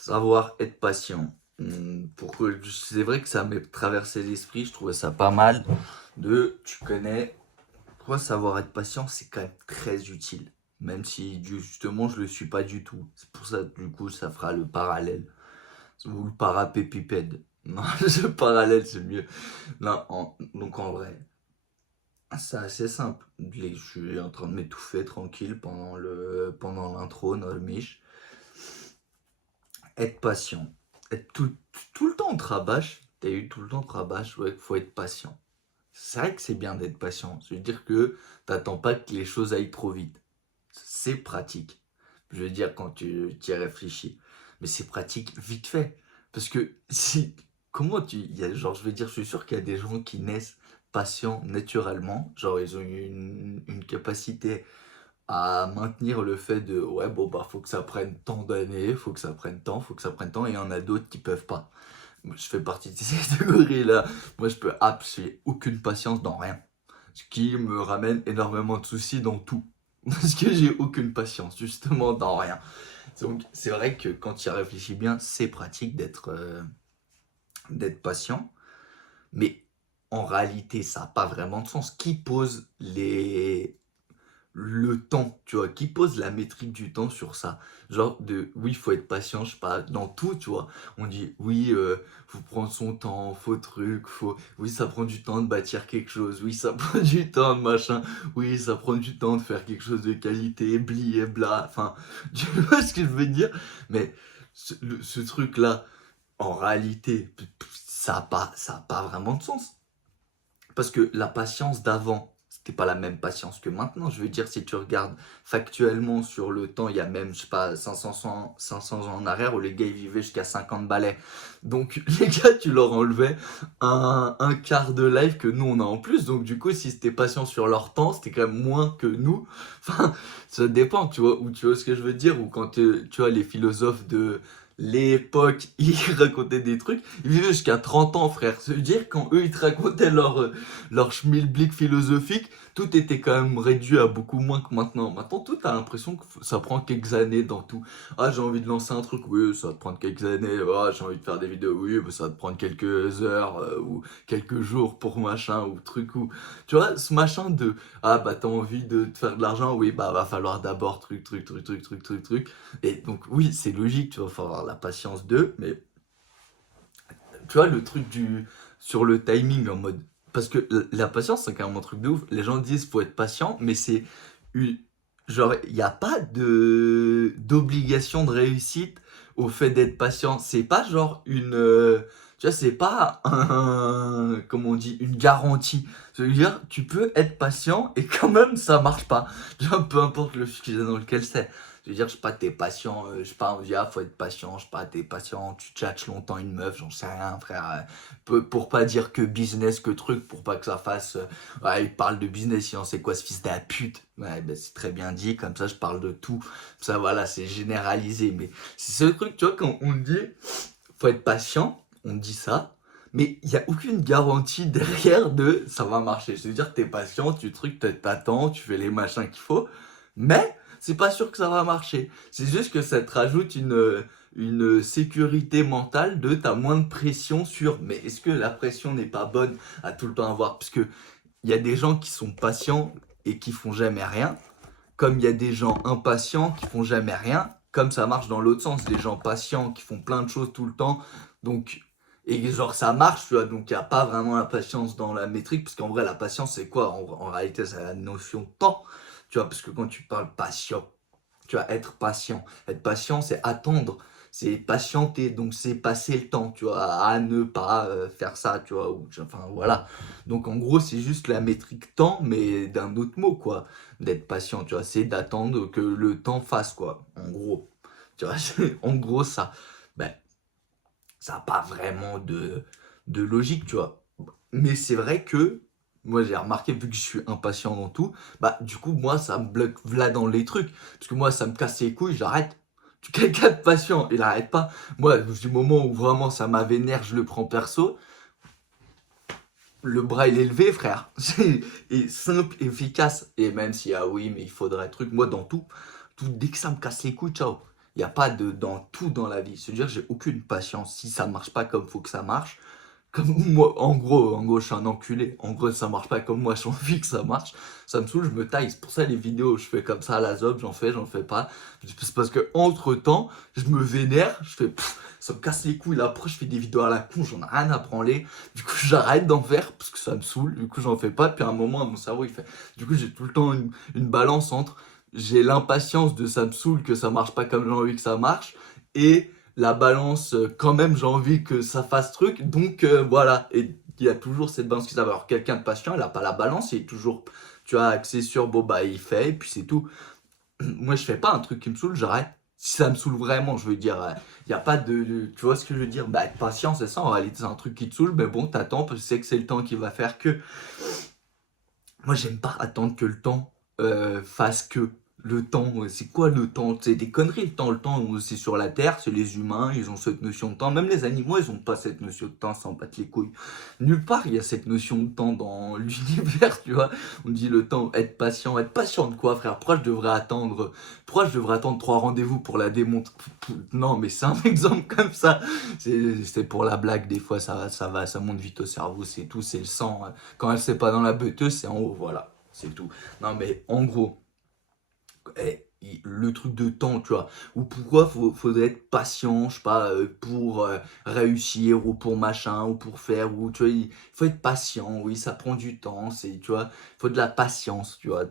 Savoir être patient. C'est vrai que ça m'est traversé l'esprit, je trouvais ça pas mal. Tu connais, pourquoi savoir être patient, c'est quand même très utile. Même si justement je le suis pas du tout. C'est pour ça que du coup ça fera le parallèle. Ou le parapépipède. Non, le parallèle c'est mieux. Non, donc en vrai, c'est assez simple. Je suis en train de m'étouffer tranquille pendant l'intro, dans le Mich. Être patient. Être tout le temps on te rabâche. T'as eu tout le temps on te rabâche, ouais, qu'il faut être patient. C'est vrai que c'est bien d'être patient. Ça veut dire que t'attends pas que les choses aillent trop vite. C'est pratique. Je veux dire, quand tu y réfléchis. Mais c'est pratique vite fait. Parce que si. Comment tu. Genre, je veux dire, je suis sûr qu'il y a des gens qui naissent patients naturellement. Genre, ils ont une capacité à maintenir le fait de ouais bon bah faut que ça prenne tant d'années, faut que ça prenne tant, faut que ça prenne tant, et il y en a d'autres qui peuvent pas. Moi, je fais partie de ces catégories là. Moi je peux absolument aucune patience dans rien. Ce qui me ramène énormément de soucis dans tout. Parce que j'ai aucune patience justement dans rien. Donc c'est vrai que quand tu y réfléchis bien, c'est pratique d'être patient. Mais en réalité, ça n'a pas vraiment de sens. Qui pose le temps, tu vois, qui pose la métrique du temps sur ça. Genre oui, il faut être patient, je sais pas, dans tout, tu vois. On dit, oui, faut prendre son temps, faut oui, ça prend du temps de bâtir quelque chose, oui, ça prend du temps de machin, oui, ça prend du temps de faire quelque chose de qualité, bli et bla, enfin, tu vois ce que je veux dire. Mais ce truc-là, en réalité, ça a pas vraiment de sens. Parce que la patience d'avant, c'était pas la même patience que maintenant. Je veux dire, si tu regardes factuellement sur le temps, il y a même, je sais pas, 500 ans en arrière où les gars ils vivaient jusqu'à 50 balais. Donc les gars, tu leur enlevais un quart de life que nous on a en plus. Donc du coup, si c'était patient sur leur temps, c'était quand même moins que nous. Enfin, ça dépend, tu vois, ou tu vois ce que je veux dire, ou quand tu vois les philosophes de l'époque, ils racontaient des trucs, ils vivaient jusqu'à 30 ans, frère. Ça veut dire, quand eux, ils te racontaient leur schmilblick philosophique, tout était quand même réduit à beaucoup moins que maintenant. Maintenant, tout, t'as l'impression que ça prend quelques années dans tout. Ah, j'ai envie de lancer un truc, oui, ça va te prendre quelques années. Ah, j'ai envie de faire des vidéos, oui, bah, ça va te prendre quelques heures ou quelques jours pour machin ou truc ou. Tu vois, ce machin de ah, bah, t'as envie de te faire de l'argent, oui, bah, va falloir d'abord truc. Et donc, oui, c'est logique, tu vas falloir la patience d'eux, mais tu vois, le truc sur le timing en mode. Parce que la patience, c'est quand même un truc de ouf. Les gens disent faut être patient, mais c'est. une- Genre, il n'y a pas d'obligation de réussite au fait d'être patient. C'est pas genre tu vois, c'est pas comment on dit, une garantie. Ça veut dire, tu peux être patient et quand même ça marche pas. Tu vois, peu importe le sujet dans lequel c'est. Je veux dire, je sais pas, t'es patient, je sais pas, on dit, ah, faut être patient, je sais pas, t'es patient, tu tchatches longtemps une meuf, j'en sais rien, frère. Pour pas dire que business, que truc, pour pas que ça fasse, ouais, il parle de business, sinon c'est quoi ce fils de la pute? Ouais, ben c'est très bien dit, comme ça je parle de tout. Ça, voilà, c'est généralisé, mais c'est ce truc, tu vois, quand on dit, faut être patient, on dit ça, mais il n'y a aucune garantie derrière de ça va marcher. Je veux dire, t'es patient, t'attends, tu fais les machins qu'il faut, mais c'est pas sûr que ça va marcher. C'est juste que ça te rajoute une sécurité mentale de t'as moins de pression sur. Mais est-ce que la pression n'est pas bonne à tout le temps avoir? Parce que il y a des gens qui sont patients et qui font jamais rien, comme il y a des gens impatients qui font jamais rien, comme ça marche dans l'autre sens, des gens patients qui font plein de choses tout le temps, donc et genre ça marche, tu vois, donc il n'y a pas vraiment la patience dans la métrique, parce qu'en vrai la patience c'est quoi en réalité c'est la notion de temps, tu vois, parce que quand tu parles patient, tu vas être patient. Être patient, c'est attendre, c'est patienter, donc c'est passer le temps, tu vois, à ne pas faire ça, tu vois, enfin voilà. Donc en gros, c'est juste la métrique temps, mais d'un autre mot, quoi, d'être patient, tu vois, c'est d'attendre que le temps fasse, quoi, en gros. Tu vois, c'est en gros ça. Ben, ça n'a pas vraiment de logique, tu vois. Mais c'est vrai que moi j'ai remarqué, vu que je suis impatient dans tout, bah du coup moi ça me bloque là dans les trucs. Parce que moi ça me casse les couilles, j'arrête. Quelqu'un de patient, il arrête pas. Moi, du moment où vraiment ça m'a vénère, je le prends perso, le bras il est levé, frère. Et simple, efficace. Et même si, ah oui, mais il faudrait un truc, moi dans tout, dès que ça me casse les couilles, ciao. Il n'y a pas de dans tout dans la vie. C'est-à-dire que j'ai aucune patience. Si ça marche pas comme faut que ça marche, comme moi, en gros, je suis un enculé. En gros, ça marche pas comme moi, j'ai envie que ça marche. Ça me saoule, je me taille. C'est pour ça les vidéos, je fais comme ça à la zob, j'en fais pas. C'est parce que entre temps, je me vénère, je fais, ça me casse les couilles. Là, après, je fais des vidéos à la con, j'en ai rien à branler. Du coup, j'arrête d'en faire parce que ça me saoule. Du coup, j'en fais pas. Puis à un moment, mon cerveau, il fait. Du coup, j'ai tout le temps une balance entre j'ai l'impatience de ça me saoule que ça marche pas comme j'ai envie que ça marche et la balance, quand même, j'ai envie que ça fasse truc. Donc voilà. Et il y a toujours cette balance qui s'avère. Alors, quelqu'un de patient, il a pas la balance, il est toujours, tu vois, axé sur bon, bah, il fait, et puis c'est tout. Moi, je fais pas un truc qui me saoule, j'arrête. Si ça me saoule vraiment, je veux dire, il n'y a pas tu vois ce que je veux dire? Bah, être patient, c'est ça, en réalité, c'est un truc qui te saoule, mais bon, t'attends, parce que tu sais que c'est le temps qui va faire que. Moi, j'aime pas attendre que le temps fasse que. Le temps, c'est quoi le temps? C'est des conneries, le temps, c'est sur la Terre, c'est les humains, ils ont cette notion de temps. Même les animaux, ils ont pas cette notion de temps, s'en battent les couilles. Nulle part, il y a cette notion de temps dans l'univers, tu vois. On dit le temps, être patient de quoi, frère? Pourquoi je devrais attendre 3 rendez-vous pour la démontre? Non, mais c'est un exemple comme ça. C'est pour la blague, des fois, ça va, ça monte vite au cerveau, c'est tout, c'est le sang. Quand elle c'est pas dans la beuteuse, c'est en haut, voilà, c'est tout. Non, mais en gros, le truc de temps, tu vois, ou pourquoi faudrait être patient, je sais pas, pour réussir, ou pour machin, ou pour faire, ou tu vois, il faut être patient, oui, ça prend du temps, c'est, tu vois, il faut de la patience, tu vois,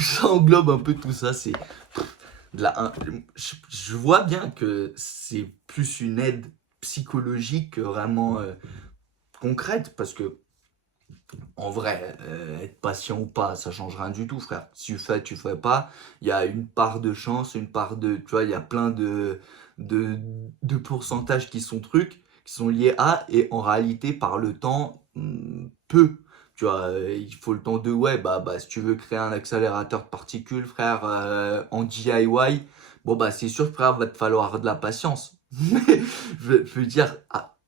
ça englobe un peu tout ça, c'est de je vois bien que c'est plus une aide psychologique que vraiment concrète, parce que en vrai, être patient ou pas, ça change rien du tout, frère. Si tu fais pas, il y a une part de chance, une part de, tu vois, il y a plein de, de pourcentages qui sont liés à, et en réalité, par le temps, peu. Tu vois, il faut le temps de, ouais, bah, si tu veux créer un accélérateur de particules, frère, en DIY, bon, bah, c'est sûr, frère, va te falloir de la patience. Mais, je veux dire,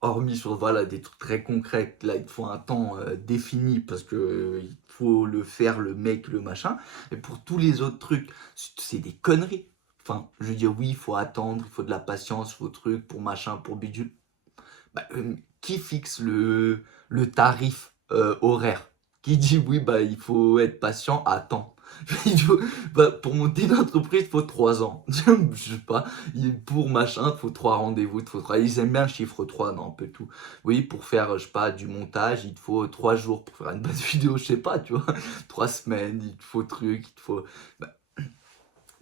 hormis sur voilà, des trucs très concrets, là il te faut un temps défini parce que il faut le faire, le mec, le machin. Et pour tous les autres trucs, c'est des conneries. Enfin, je veux dire, oui, il faut attendre, il faut de la patience, il faut truc pour machin, pour bidule. Bah, qui fixe le tarif horaire? Qui dit oui, bah il faut être patient à temps? Bah, pour monter une entreprise, il faut 3 ans. Je sais pas. Pour machin, il faut 3 rendez-vous. Ils aiment bien le chiffre 3 dans un peu tout. Oui, pour faire, je sais pas, du montage, il te faut 3 jours pour faire une bonne vidéo, je sais pas, tu vois. 3 semaines, il te faut truc, il te faut. Bah, tu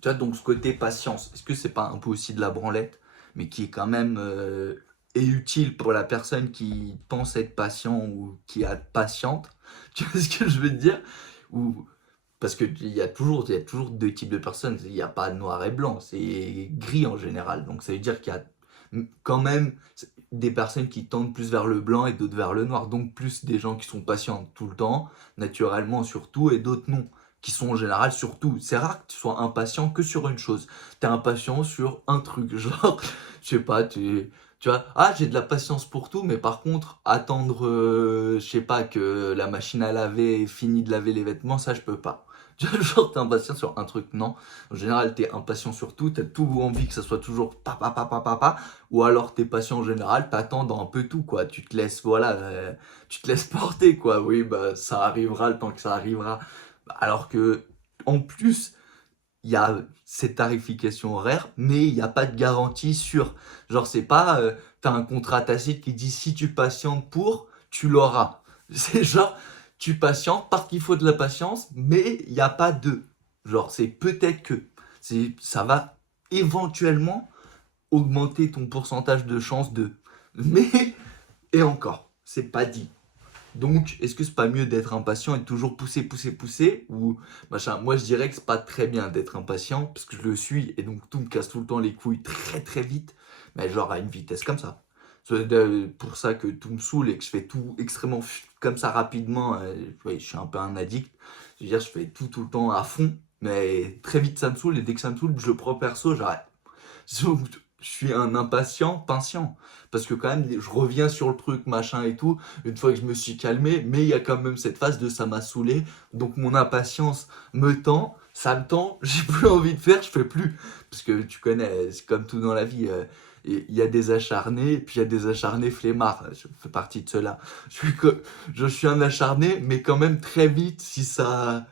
vois, donc ce côté patience, est-ce que c'est pas un peu aussi de la branlette, mais qui est quand même est utile pour la personne qui pense être patient ou qui est patiente? Tu vois ce que je veux te dire? Ou parce il y a toujours deux types de personnes. Il n'y a pas noir et blanc, c'est gris en général. Donc ça veut dire qu'il y a quand même des personnes qui tendent plus vers le blanc et d'autres vers le noir. Donc plus des gens qui sont patients tout le temps, naturellement surtout, et d'autres non, qui sont en général surtout. C'est rare que tu sois impatient que sur une chose. T'es impatient sur un truc, genre, je sais pas, tu vois, ah j'ai de la patience pour tout, mais par contre, attendre, je sais pas, que la machine à laver ait fini de laver les vêtements, ça je peux pas. Tu vois, genre t'es impatient sur un truc, non. En général, t'es impatient sur tout, t'as tout envie que ça soit toujours pa, ou alors t'es patient en général, t'attends dans un peu tout, quoi. Tu te laisses, voilà, tu te laisses porter, quoi. Oui, bah ça arrivera le temps que ça arrivera. Alors que, en plus, il y a cette tarification horaire, mais il n'y a pas de garantie sur. Genre, c'est pas, t'as un contrat tacite qui dit si tu patientes pour, tu l'auras. C'est genre, tu patientes parce qu'il faut de la patience, mais il n'y a pas de. Genre, c'est peut-être que. Ça va éventuellement augmenter ton pourcentage de chance de. Mais, et encore, c'est pas dit. Donc, est-ce que c'est pas mieux d'être impatient et de toujours pousser, ou machin? Moi, je dirais que c'est pas très bien d'être impatient, parce que je le suis, et donc tout me casse tout le temps les couilles très très vite, mais genre à une vitesse comme ça. C'est pour ça que tout me saoule et que je fais tout extrêmement comme ça rapidement. Ouais, je suis un peu un addict. Je veux dire, je fais tout le temps à fond, mais très vite ça me saoule, et dès que ça me saoule, je le prends perso, j'arrête. Donc, je suis un impatient, patient. Parce que quand même, je reviens sur le truc, machin et tout, une fois que je me suis calmé, mais il y a quand même cette phase de ça m'a saoulé, donc mon impatience me tend. ça me tend, j'ai plus envie de faire, je fais plus. Parce que tu connais, c'est comme tout dans la vie, il y a des acharnés, et puis il y a des acharnés flemmards. Je fais partie de ceux-là. Je suis un acharné, mais quand même très vite, si ça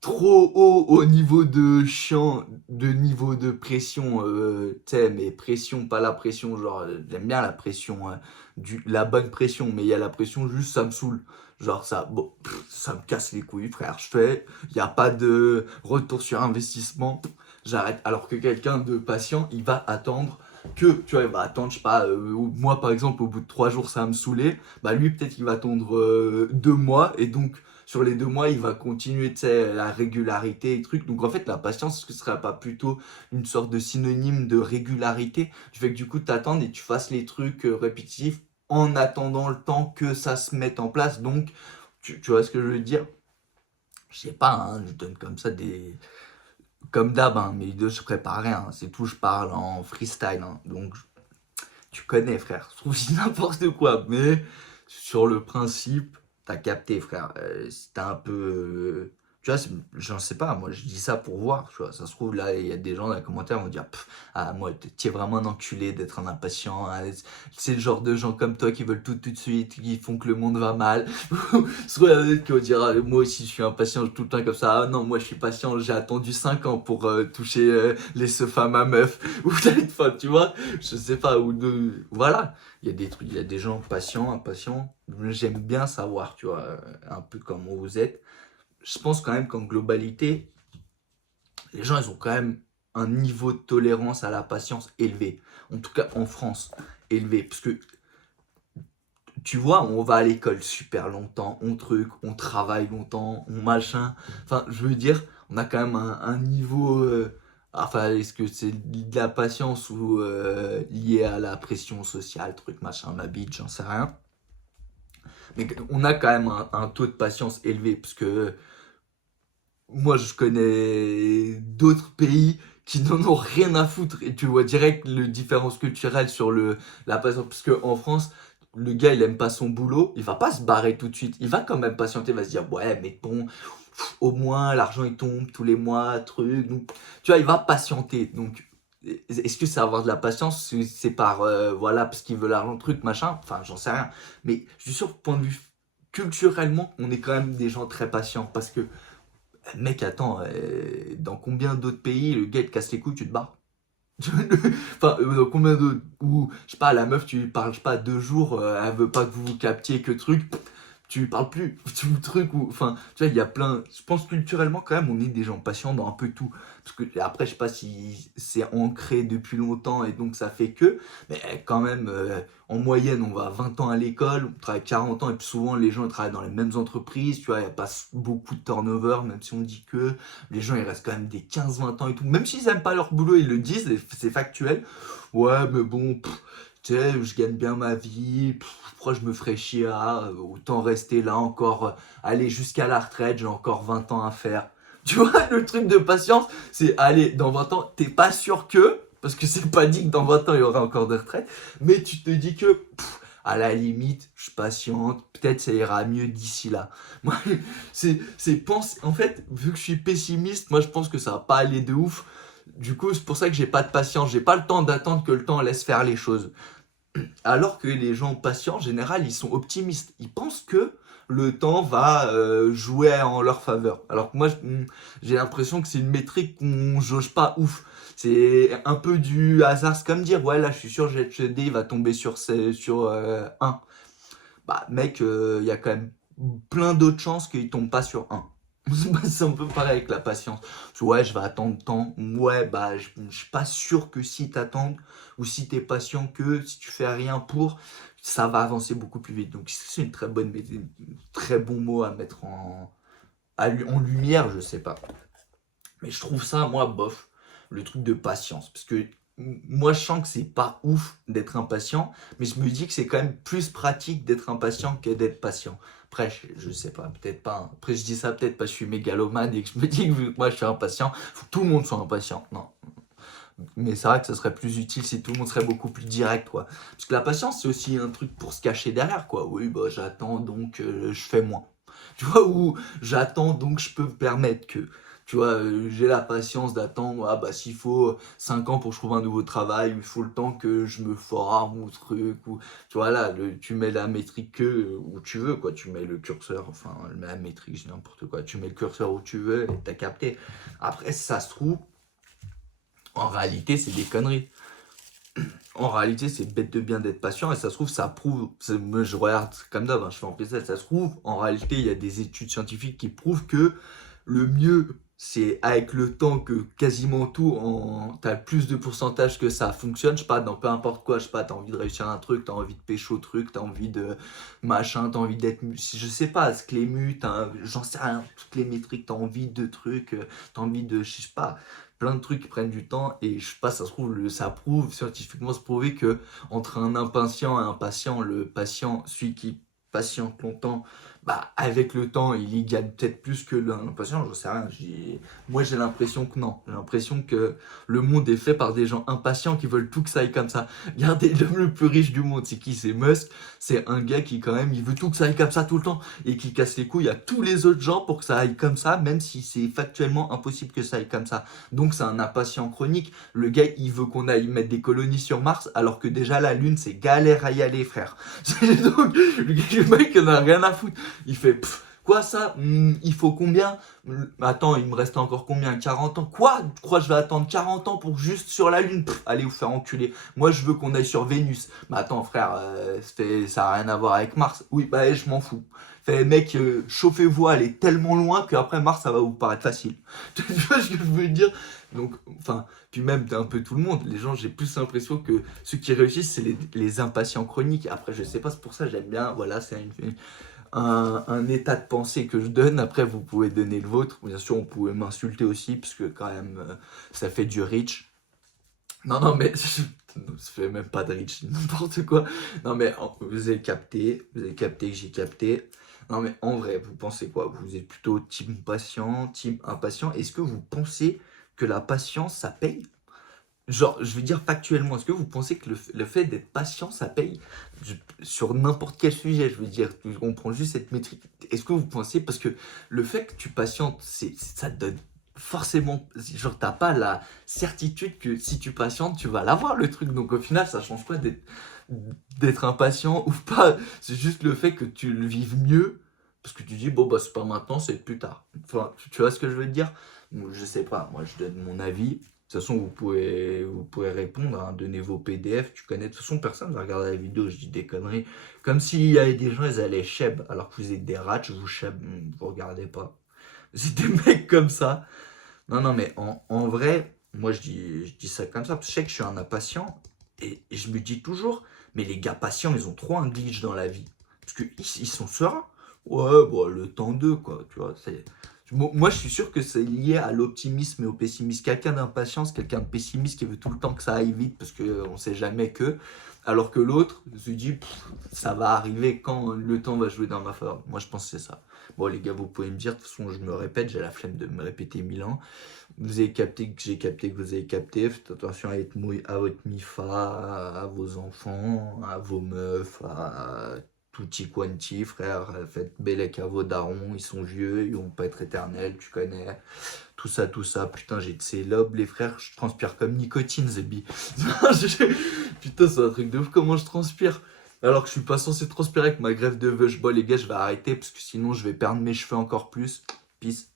trop haut au niveau de chiant, de niveau de pression, tu sais, mais pression, pas la pression, genre, j'aime bien la pression, la bonne pression, mais il y a la pression, juste ça me saoule. Genre, ça, bon, ça me casse les couilles, frère, il n'y a pas de retour sur investissement, j'arrête. Alors que quelqu'un de patient, il va attendre tu vois, il va attendre, je sais pas, moi par exemple, au bout de 3 jours, ça va me saouler, bah lui, peut-être qu'il va attendre 2 mois, et donc, sur les 2 mois, il va continuer, tu sais, la régularité et trucs. Donc en fait, la patience, est-ce que ce serait pas plutôt une sorte de synonyme de régularité? Du fait que du coup, tu attendes et tu fasses les trucs répétitifs en attendant le temps que ça se mette en place. Donc, tu vois ce que je veux dire? Je sais pas, hein, je donne comme ça des... Comme d'hab, hein, mais je prépare rien, c'est tout, je parle en freestyle. Hein. Donc, tu connais, frère, je trouve que c'est n'importe quoi. Mais sur le principe, t'as capté, frère. Si t'as un peu. Tu vois, j'en sais pas, moi je dis ça pour voir, tu vois. Ça se trouve, là, il y a des gens dans les commentaires qui vont dire ah, moi, t'es vraiment un enculé d'être un impatient. Hein. C'est le genre de gens comme toi qui veulent tout de suite, qui font que le monde va mal. Soit il y en a d'autres qui vont dire moi aussi, je suis impatient tout le temps comme ça. Ah non, moi je suis patient, j'ai attendu 5 ans pour toucher les seufs à ma meuf. Ou enfin, tu vois, je sais pas, ou de. Voilà. Il y a des trucs, il y a des gens patients, impatients. J'aime bien savoir, tu vois, un peu comment vous êtes. Je pense quand même qu'en globalité, les gens, ils ont quand même un niveau de tolérance à la patience élevé. En tout cas, en France, élevé. Parce que, tu vois, on va à l'école super longtemps, on travaille longtemps, on machin. Enfin, je veux dire, on a quand même un niveau... enfin, est-ce que c'est de la patience ou lié à la pression sociale, truc, machin, ma bite, j'en sais rien. Mais on a quand même un taux de patience élevé, parce que moi, je connais d'autres pays qui n'en ont rien à foutre. Et tu vois direct le différence culturelle sur la patience. Parce qu'en France, le gars, il aime pas son boulot, il va pas se barrer tout de suite. Il va quand même patienter, il va se dire, ouais, mais bon, au moins, l'argent, il tombe tous les mois, truc. Donc, tu vois, il va patienter. Donc, est-ce que c'est avoir de la patience? C'est par, voilà, parce qu'il veut l'argent, truc, machin. Enfin, j'en sais rien. Mais je suis sûr, point de vue culturellement, on est quand même des gens très patients. Parce que mec, attends, dans combien d'autres pays le gars il te casse les couilles, tu te barres? Enfin, dans combien d'autres où, je sais pas, la meuf, tu lui parles, je sais pas, 2 jours, elle veut pas que vous vous captiez que truc, tu lui parles plus, tout le truc, ou, enfin, tu vois, il y a plein, je pense culturellement quand même, on est des gens patients dans un peu tout, parce que après, je sais pas si c'est ancré depuis longtemps et donc ça fait que, mais quand même, en moyenne, on va 20 ans à l'école, on travaille 40 ans, et puis souvent, les gens ils travaillent dans les mêmes entreprises, tu vois, il n'y a pas beaucoup de turnover, même si on dit que les gens, ils restent quand même des 15-20 ans et tout, même s'ils aiment pas leur boulot, ils le disent, c'est factuel, ouais, mais bon, tu sais, je gagne bien ma vie, pourquoi je me ferais chier à autant rester là encore, aller jusqu'à la retraite, j'ai encore 20 ans à faire. Tu vois, le truc de patience, c'est aller dans 20 ans, t'es pas sûr que, parce que c'est pas dit que dans 20 ans il y aura encore des retraites, mais tu te dis que, à la limite, je patiente, peut-être ça ira mieux d'ici là. Moi, en fait, vu que je suis pessimiste, moi je pense que ça va pas aller de ouf. Du coup, c'est pour ça que j'ai pas de patience, j'ai pas le temps d'attendre que le temps laisse faire les choses. Alors que les gens patients, en général, ils sont optimistes. Ils pensent que le temps va jouer en leur faveur. Alors que moi, j'ai l'impression que c'est une métrique qu'on jauge pas ouf. C'est un peu du hasard. C'est comme dire, ouais, là, je suis sûr, GHD, il va tomber sur 1. Bah, mec, il y a quand même plein d'autres chances qu'il tombe pas sur 1. C'est un peu pareil avec la patience. Ouais, je vais attendre tant. Ouais, bah, je suis pas sûr que si t'attends ou si t'es patient que si tu fais rien pour, ça va avancer beaucoup plus vite. Donc, c'est une très bon mot à mettre en lumière, je sais pas. Mais je trouve ça, moi, bof, le truc de patience. Parce que moi, je sens que c'est pas ouf d'être impatient, mais je me dis que c'est quand même plus pratique d'être impatient que d'être patient. Après, je sais pas, peut-être pas. Hein. Après, je dis ça peut-être parce que je suis mégalomane et que je me dis que vu que moi, je suis impatient, faut que tout le monde soit impatient. Non. Mais c'est vrai que ça serait plus utile si tout le monde serait beaucoup plus direct, quoi. Parce que la patience, c'est aussi un truc pour se cacher derrière, quoi. Oui, bah, j'attends, donc je fais moins. Tu vois, ou j'attends, donc je peux me permettre que. Tu vois, j'ai la patience d'attendre, ah bah s'il faut 5 ans pour que je trouve un nouveau travail, il faut le temps que je me forme ou truc, ou tu vois là, tu mets la métrique où tu veux, quoi, tu mets le curseur, enfin la métrique, c'est n'importe quoi, tu mets le curseur où tu veux et t'as capté. Après, si ça se trouve, en réalité, c'est des conneries. En réalité, c'est bête de bien d'être patient et ça se trouve, ça prouve. Moi, je regarde comme d'hab, hein, je fais en PC, ça se trouve, en réalité, il y a des études scientifiques qui prouvent que le mieux, c'est avec le temps que quasiment tout, t'as plus de pourcentage que ça fonctionne. Je sais pas, dans peu importe quoi, je sais pas, t'as envie de réussir un truc, t'as envie de pécho au truc, t'as envie de machin, t'as envie d'être. Je sais pas, sclému, j'en sais rien, toutes les métriques, t'as envie de trucs, t'as envie de, je sais pas, plein de trucs qui prennent du temps et je sais pas, ça se trouve, ça prouve scientifiquement se prouver que entre un impatient et un patient, le patient, celui qui patiente longtemps, bah avec le temps, il y gagne peut-être plus que l'impatient, je sais rien. Moi j'ai l'impression que non, j'ai l'impression que le monde est fait par des gens impatients qui veulent tout que ça aille comme ça. Regardez l'homme le plus riche du monde, c'est qui? C'est Musk. C'est un gars qui quand même, il veut tout que ça aille comme ça tout le temps et qui casse les couilles à tous les autres gens pour que ça aille comme ça, même si c'est factuellement impossible que ça aille comme ça. Donc c'est un impatient chronique. Le gars, il veut qu'on aille mettre des colonies sur Mars, alors que déjà la Lune, c'est galère à y aller, frère. Donc, le mec, il en a rien à foutre. Il fait, quoi ça? Il faut combien? Attends, il me reste encore combien? 40 ans? Quoi? Tu crois que je vais attendre 40 ans pour juste sur la Lune? Allez vous faire enculer. Moi, je veux qu'on aille sur Vénus. Mais attends, frère, ça n'a rien à voir avec Mars. Oui, bah, je m'en fous. Fait, mec, chauffez-vous, allez tellement loin qu'après Mars, ça va vous paraître facile. Tu vois ce que je veux dire? Donc, enfin, puis même un peu tout le monde. Les gens, j'ai plus l'impression que ceux qui réussissent, c'est les impatients chroniques. Après, je sais pas, c'est pour ça que j'aime bien. Voilà, c'est un état de pensée que je donne. Après, vous pouvez donner le vôtre. Bien sûr, on pouvait m'insulter aussi, parce que quand même, ça fait du rich. Non, non, mais ça fait même pas de rich, n'importe quoi. Non, mais vous avez capté que j'ai capté. Non, mais en vrai, vous pensez quoi? Vous êtes plutôt team patient, team impatient. Est-ce que vous pensez que la patience, ça paye? Genre, je veux dire factuellement, est-ce que vous pensez que le fait d'être patient, ça paye? Sur n'importe quel sujet, je veux dire, on prend juste cette métrique. Est-ce que vous pensez, parce que le fait que tu patientes, ça te donne forcément, genre, t'as pas la certitude que si tu patientes, tu vas l'avoir le truc. Donc au final, ça change pas d'être impatient ou pas. C'est juste le fait que tu le vives mieux, parce que tu dis, bon, bah, c'est pas maintenant, c'est plus tard. Enfin, tu vois ce que je veux dire? Je sais pas, moi, je donne mon avis. De toute façon, vous pouvez répondre, hein, donnez vos PDF. Tu connais, de toute façon, personne va regarder la vidéo, je dis des conneries. Comme s'il y avait des gens, ils allaient cheb, alors que vous êtes des rats, vous cheb, vous regardez pas. C'est des mecs comme ça. Non, non, mais en vrai, moi je dis ça comme ça, parce que je sais que je suis un impatient, et je me dis toujours, mais les gars patients, ils ont trop un glitch dans la vie. Parce qu'ils sont sereins. Ouais, bon, le temps d'eux, quoi, tu vois. Moi, je suis sûr que c'est lié à l'optimisme et au pessimisme. Quelqu'un d'impatient, c'est quelqu'un de pessimiste qui veut tout le temps que ça aille vite, parce qu'on sait jamais que. Alors que l'autre se dit, ça va arriver quand le temps va jouer dans ma faveur. Moi, je pense que c'est ça. Bon, les gars, vous pouvez me dire, de toute façon, je me répète, j'ai la flemme de me répéter 1000 ans. Vous avez capté que j'ai capté que vous avez capté. Faites attention à votre MIFA, à vos enfants, à vos meufs, à tutti quanti, frère. Faites bellec à vos darons, ils sont vieux, ils vont pas être éternels, tu connais. Tout ça, tout ça. Putain, j'ai de ces lobes, les frères, je transpire comme nicotine, Zebi. Putain, c'est un truc de ouf, comment je transpire. Alors que je suis pas censé transpirer avec ma grève de veuve. Bon, les gars, je vais arrêter parce que sinon je vais perdre mes cheveux encore plus. Peace.